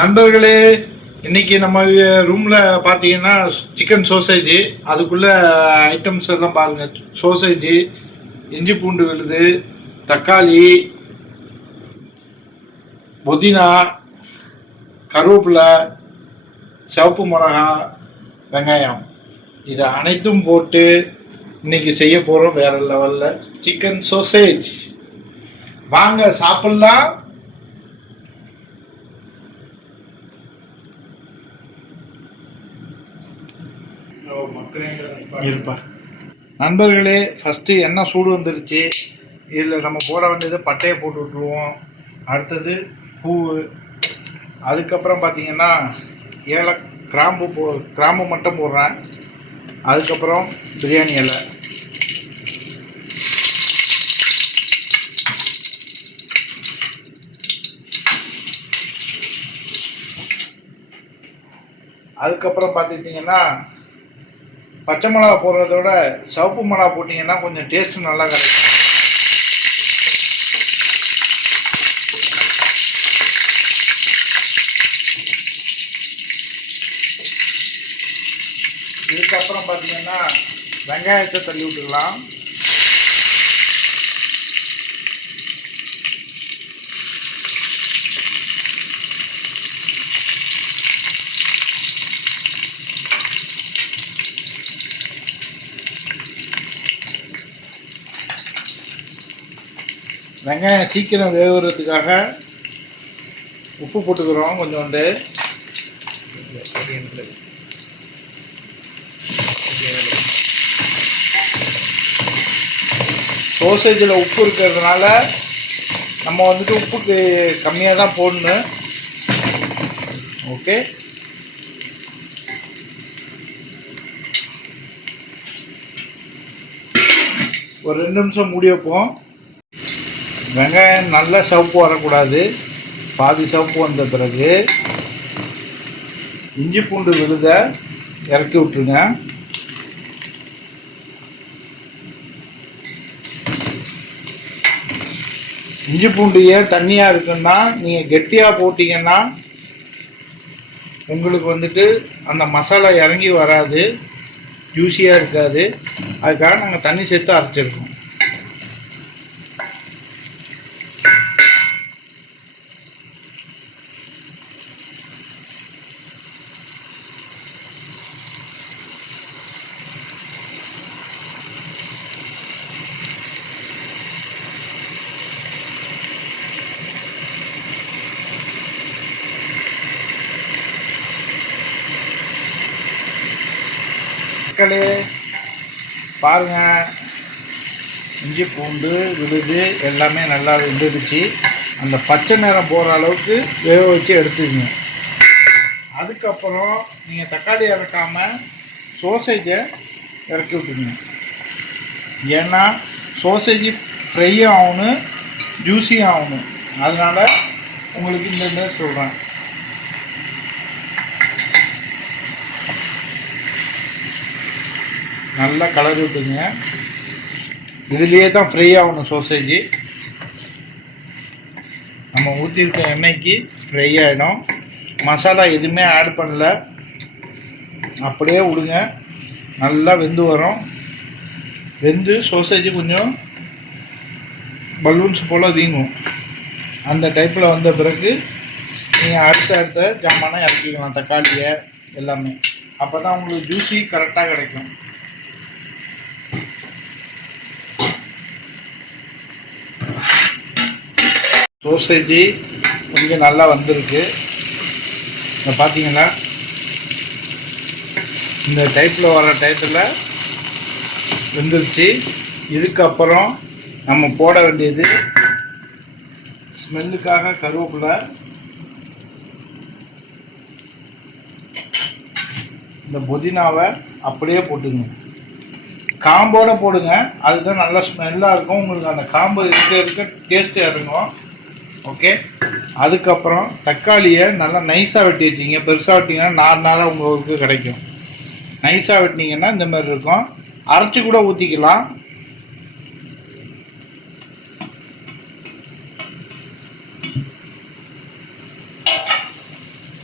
நண்பர்களே, இன்னைக்கு நம்ம ரூமில் பார்த்தீங்கன்னா சிக்கன் சோசேஜி. அதுக்குள்ள ஐட்டம்ஸ் எல்லாம் பாருங்கள். சோசேஜி, இஞ்சி பூண்டு விழுது, தக்காளி, புதினா, கருவேப்பிலை, சிவப்பு மிளகா, வெங்காயம், இது அனைத்தும் போட்டு இன்னைக்கு செய்ய போகிறோம். வேற லெவலில் சிக்கன் சோசேஜ். வாங்க சாப்பிட்லாம். இருப்பார். நண்பர்களே, ஃபஸ்ட்டு எண்ணெய் சூடு வந்துருச்சு. இதில் நம்ம போட வேண்டியது பட்டையை போட்டு விட்ருவோம். அடுத்தது பூ, அதுக்கப்புறம் பார்த்திங்கன்னா கிராம்பு மட்டும் போடுறேன். அதுக்கப்புறம் பிரியாணி இலை, அதுக்கப்புறம் பார்த்துக்கிட்டிங்கன்னா பச்சை மிளகா போடுறத விட சிவப்பு மிளகா போட்டிங்கன்னா கொஞ்சம் டேஸ்ட்டு நல்லா கிடைக்கும். இதுக்கப்புறம் பார்த்திங்கன்னா வெங்காயத்தை தள்ளி விட்டுக்கலாம். வெங்காயம் சீக்கிரம் வேகுறதுக்காக உப்பு போட்டுக்கிறோம் கொஞ்சோண்டு. சோசேஜில் உப்பு இருக்கிறதுனால நம்ம வந்துட்டு உப்புக்கு கம்மியாக தான் போடணும். ஓகே, ஒரு 2 நிமிஷம் மூடி வைப்போம். வெங்காயம் நல்லா சிவப்பு வரக்கூடாது. பாதி சிவப்பு வந்த பிறகு இஞ்சி பூண்டு விழுதை இறக்கி விட்டுருங்க. இஞ்சி பூண்டு ஏன் தண்ணியாக இருக்குன்னா, நீங்கள் கெட்டியாக போட்டிங்கன்னா உங்களுக்கு வந்துட்டு அந்த மசாலா இறங்கி வராது, ஜூஸியாக இருக்காது. அதுக்காக நாங்கள் தண்ணி சேர்த்து அரைச்சிருக்கோம். மக்களே பாருங்கள், இஞ்சி பூண்டு விழுது எல்லாமே நல்லா வெந்துடுச்சு. அந்த பச்சை நிறம் போகிற அளவுக்கு வேக வச்சு எடுத்துக்கங்க. அதுக்கப்புறம் நீங்கள் தக்காளி இறக்காமல் சோசேஜை இறக்கி விட்டுருங்க. ஏன்னா சோசேஜ் ஃப்ரையும் ஆகணும், ஜூஸியும் ஆகணும். அதனால் உங்களுக்கு இந்த மாதிரி சொல்கிறேன். நல்லா கலரி விட்டுங்க. இதுலேயே தான் ஃப்ரை ஆகணும் சோசேஜி. நம்ம ஊற்றிருக்க எண்ணெய்க்கு ஃப்ரை ஆகிடும். மசாலா எதுவுமே ஆட் பண்ணல, அப்படியே விடுங்க. நல்லா வெந்து வரும். வெந்து சோசேஜ் கொஞ்சம் பலூன்ஸ் போல் வீங்கும். அந்த டைப்பில் வந்த பிறகு நீங்கள் அடுத்த ஜாமானை இறக்கிக்கலாம், தக்காளியை எல்லாமே. அப்போ தான் உங்களுக்கு ஜூஸி கரெக்டாக கிடைக்கும். சோசேஜி கொஞ்சம் நல்லா வந்திருக்கு. இதை பார்த்தீங்கன்னா இந்த டைப்பில் வர டைப்பில் வெந்துருச்சு. இதுக்கப்புறம் நம்ம போட வேண்டியது ஸ்மெல்லுக்காக கருவேப்பிலை, இந்த புதினாவை அப்படியே போட்டுங்க. காம்போடு போடுங்க, அதுதான் நல்லா ஸ்மெல்லாக இருக்கும். உங்களுக்கு அந்த காம்பு இருக்க டேஸ்ட்டு இறங்கும். ஓகே, அதுக்கப்புறம் தக்காளியை நல்லா நைஸாக வெட்டி வச்சிங்க. பெருசாக வெட்டிங்கன்னா நாராக உங்களுக்கு கிடைக்கும். நைஸாக வெட்டினீங்கன்னா இந்த மாதிரி இருக்கும். அரைச்சி கூட ஊற்றிக்கலாம்.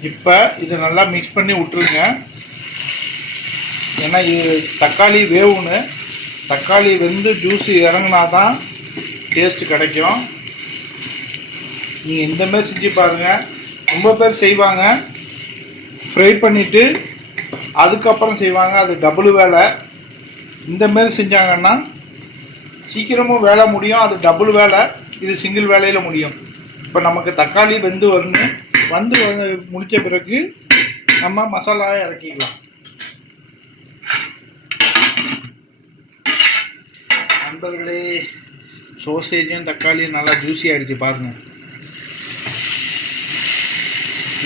இப்போ இதை நல்லா மிக்ஸ் பண்ணி விட்டுருங்க. ஏன்னா இது தக்காளி வேவுன்னு, தக்காளி வெந்து ஜூஸ் இறங்கினா தான் டேஸ்ட்டு கிடைக்கும். நீங்கள் இந்தமாரி செஞ்சு பாருங்கள். ரொம்ப பேர் செய்வாங்க, ஃப்ரை பண்ணிவிட்டு அதுக்கப்புறம் செய்வாங்க, அது டபுள் வேலை. இந்தமாரி செஞ்சாங்கன்னா சீக்கிரமும் வேலை முடியும், அது டபுள் வேலை. இது சிங்கிள் வேலையில் முடியும். இப்போ நமக்கு தக்காளி வெந்து வரணும், வந்து முடித்த பிறகு நம்ம மசாலாவை இறக்கிக்கலாம். நண்பர்களே, சோசேஜும் தக்காளியும் நல்லா ஜூஸி ஆகிடுச்சு பாருங்கள்.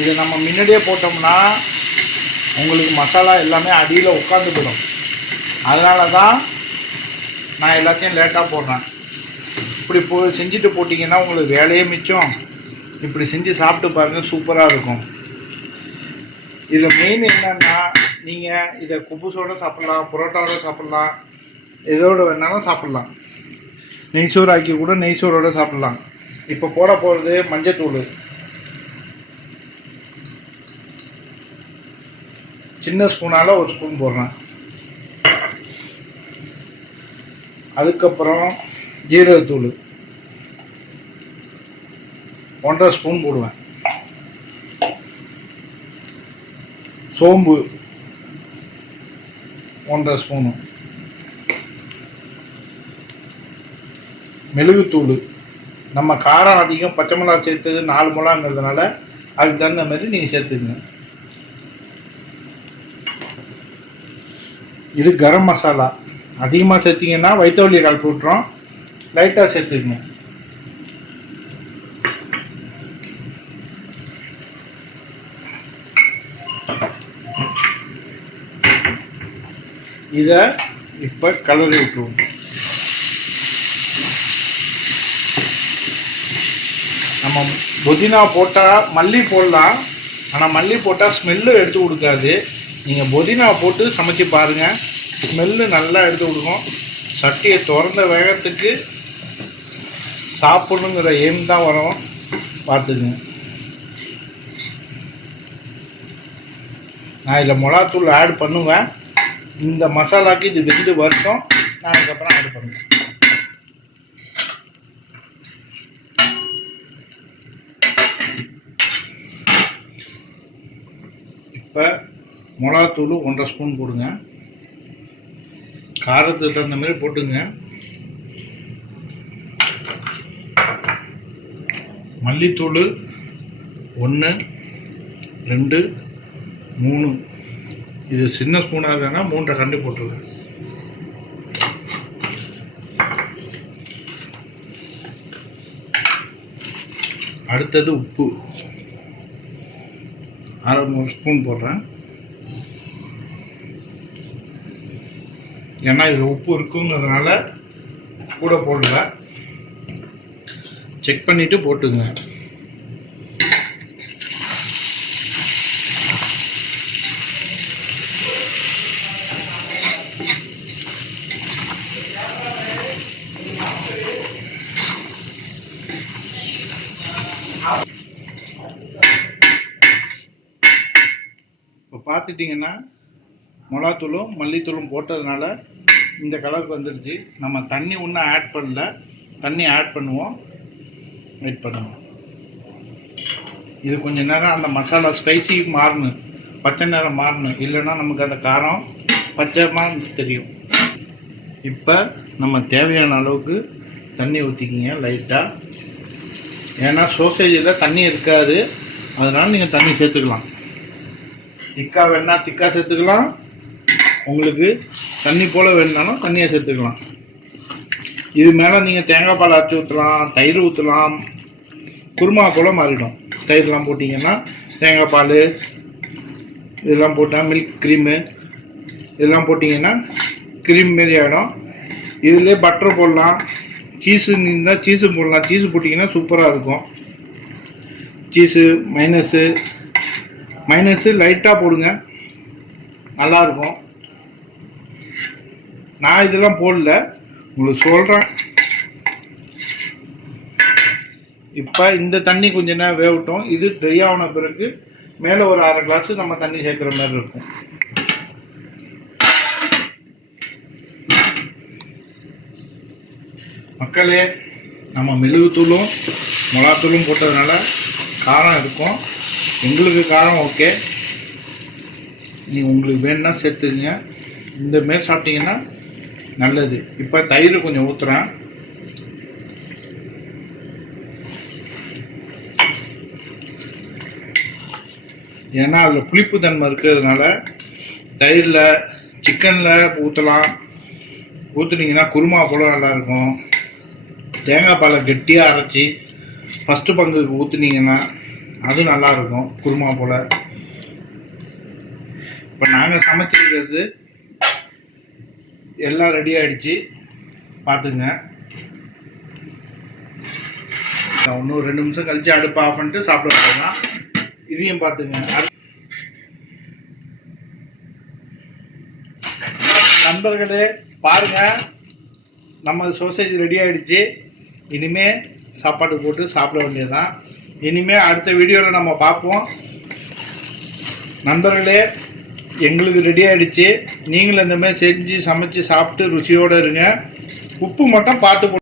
இதை நம்ம முன்னாடியே போட்டோம்னா உங்களுக்கு மசாலா எல்லாமே அடியில் உட்காந்து போயிடும். அதனால தான் நான் எல்லாத்தையும் லேட்டாக போடுறேன். இப்படி செஞ்சுட்டு போட்டிங்கன்னா உங்களுக்கு வேலையே மிச்சம். இப்படி செஞ்சு சாப்பிட்டு பாருங்கள், சூப்பராக இருக்கும். இதில் மெயின் என்னன்னா, நீங்கள் இதை குபுசோடு சாப்பிட்லாம், புரோட்டாவோட சாப்பிட்லாம், எதோடு வேணாலும் சாப்பிட்லாம். நெய்சோறு ஆக்கி கூட நெய்சோரோடு சாப்பிட்லாம். இப்போ போட போகிறது மஞ்சத்தூள். சின்ன ஸ்பூனால் ஒரு ஸ்பூன் போடுறேன். அதுக்கப்புறம் ஜீரகத்தூள் 1.5 ஸ்பூன் போடுவேன். சோம்பு 1.5 ஸ்பூனு. மிளகுத்தூள், நம்ம காரம் அதிகம், பச்சை மிளகா சேர்த்தது 4 மிளகாங்கிறதுனால அதுக்கு தகுந்த மாதிரி நீங்கள் சேர்த்துக்குங்க. இது கரம் மசாலா. அதிகமாக சேர்த்திங்கன்னா வயிற்று வலியை கலப்பி விட்டுறோம், லைட்டாக சேர்த்துக்குங்க. இதை இப்போ கலரி விட்டுருவோம். நம்ம புதினா போட்டால் மல்லி போடலாம், ஆனால் மல்லி போட்டால் ஸ்மெல்லு எடுத்து கொடுக்காது. நீங்கள் புதினா போட்டு சமைச்சு பாருங்கள், ஸ்மெல்லு நல்லா எடுத்து கொடுக்கும். சட்டியை திறந்த வேகத்துக்கு சாப்பிடணுங்கிற எய்ம் தான் வரும், பார்த்துக்குங்க. நான் இதில் மிளகாத்தூள் ஆட் பண்ணுவேன். இந்த மசாலாவுக்கு இது வெந்து வரட்டும், நான் அதுக்கப்புறம் ஆட் பண்ணுவேன். இப்போ மிளகாத்தூள் 1.5 ஸ்பூன் போடுங்க. காரத்துக்கு தகுந்த மாதிரி போட்டுங்க. மல்லித்தூள் 1, 2, 3. இது சின்ன ஸ்பூனாக இருக்குன்னா 3 கண்டு போட்டுருங்க. அடுத்தது உப்பு 1/2 ஸ்பூன் போடுறேன். ஏன்னா இதில் உப்பு இருக்குங்கிறதுனால கூட போடல, செக் பண்ணிவிட்டு போட்டுங்க. இப்போ பார்த்துட்டிங்கன்னா மிளகாத்தூளும் மல்லித்தூளும் போட்டதுனால இந்த கலருக்கு வந்துடுச்சு. நம்ம தண்ணி ஒன்றும் ஆட் பண்ணல, தண்ணி ஆட் பண்ணுவோம், வெயிட் பண்ணுவோம். இது கொஞ்சம் நேரம் அந்த மசாலா ஸ்பைசி மாறணும், பச்சை நிறம் மாறணும், இல்லைன்னா நமக்கு அந்த காரம் பச்சைமாக தெரியும். இப்போ நம்ம தேவையான அளவுக்கு தண்ணி ஊற்றிக்கிங்க லைட்டாக. ஏன்னா சோசேஜில் தண்ணி இருக்காது, அதனால் நீங்கள் தண்ணி சேர்த்துக்கலாம். திக்காக வேணால் திக்காக சேர்த்துக்கலாம், உங்களுக்கு தண்ணி போல் வேணுனாலும் தண்ணியை சேர்த்துக்கலாம். இது மேலே நீங்கள் தேங்காய் பால் அரைச்சி ஊற்றலாம், தயிர் ஊற்றலாம், குருமா போல் மாறிடும். தயிர்லாம் போட்டிங்கன்னா தேங்காய் பால் இதெல்லாம் போட்டால் மில்க் க்ரீமு இதெல்லாம் போட்டிங்கன்னா க்ரீம் மாரி ஆகிடும். இதிலே பட்டர் போடலாம், சீஸு இருந்தால் சீஸு போடலாம். சீஸு போட்டிங்கன்னா சூப்பராக இருக்கும். சீஸு மைனஸு லைட்டாக போடுங்க, நல்லாயிருக்கும். நான் இதெல்லாம் போடல, உங்களுக்கு சொல்கிறேன். இப்போ இந்த தண்ணி கொஞ்சம் நேரம் வேகட்டும். இது ட்ரை ஆன பிறகு மேலே ஒரு 1/2 கிளாஸ் நம்ம தண்ணி சேர்க்குற மாதிரி இருக்கும். மக்களே, நம்ம மிளகுத்தூளும் மிளகாத்தூளும் போட்டதுனால காரம் இருக்கும். எங்களுக்கு காரம் ஓகே, நீங்கள் உங்களுக்கு வேணும்னா சேர்த்துக்குங்க. இந்த மாரி சாப்பிட்டீங்கன்னா நல்லது. இப்போ தயிர் கொஞ்சம் ஊற்றுறேன். ஏன்னா அதில் புளிப்பு தன்மை இருக்கிறதுனால தயிரில் சிக்கனில் ஊற்றலாம். ஊற்றுனீங்கன்னா குருமா போல் நல்லாயிருக்கும். தேங்காய் பாலை கெட்டியாக அரைச்சி ஃபஸ்ட்டு பங்குக்கு ஊற்றுனீங்கன்னா அது நல்லாயிருக்கும் குருமா போல். இப்போ நாங்கள் சமைச்சிருக்கிறது எல்லாம் ரெடி ஆகிடுச்சு, பார்த்துங்க. இன்னும் 2 நிமிஷம் கழித்து அடுப்பு ஆஃப் பண்ணிட்டு சாப்பிட போகலாம். இதையும் பார்த்துங்க. நண்பர்களே பாருங்கள், நம்ம சோசேஜ் ரெடி ஆகிடுச்சு. இனிமேல் சாப்பாடு போட்டு சாப்பிட வேண்டியதுதான். இனிமேல் அடுத்த வீடியோவில் நம்ம பார்ப்போம். நண்பர்களே, எங்களுக்கு ரெடி ஆகிடுச்சு. நீங்களும் இந்தமாதிரி செஞ்சு சமைச்சு சாப்பிட்டு ருசியோடு இருங்க. உப்பு மட்டும் பார்த்து